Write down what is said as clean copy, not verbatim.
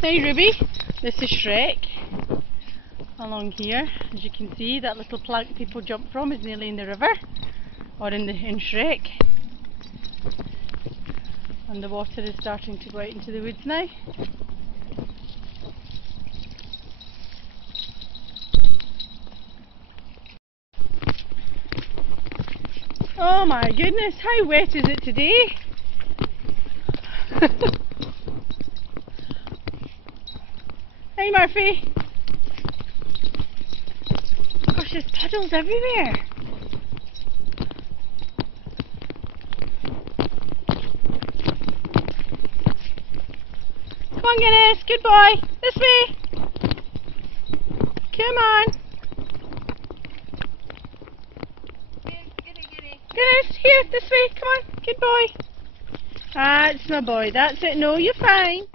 just now, Ruby. This is Shrek. Along here, as you can see, that little plank people jump from is nearly in the river, or in Shrek. And the water is starting to go out into the woods now. Oh my goodness, how wet is it today? Hey Murphy! Gosh, there's puddles everywhere! Come on Guinness, good boy! This way! Come on! Guinness, here, this way, come on, good boy! That's my boy, that's it, no, you're fine.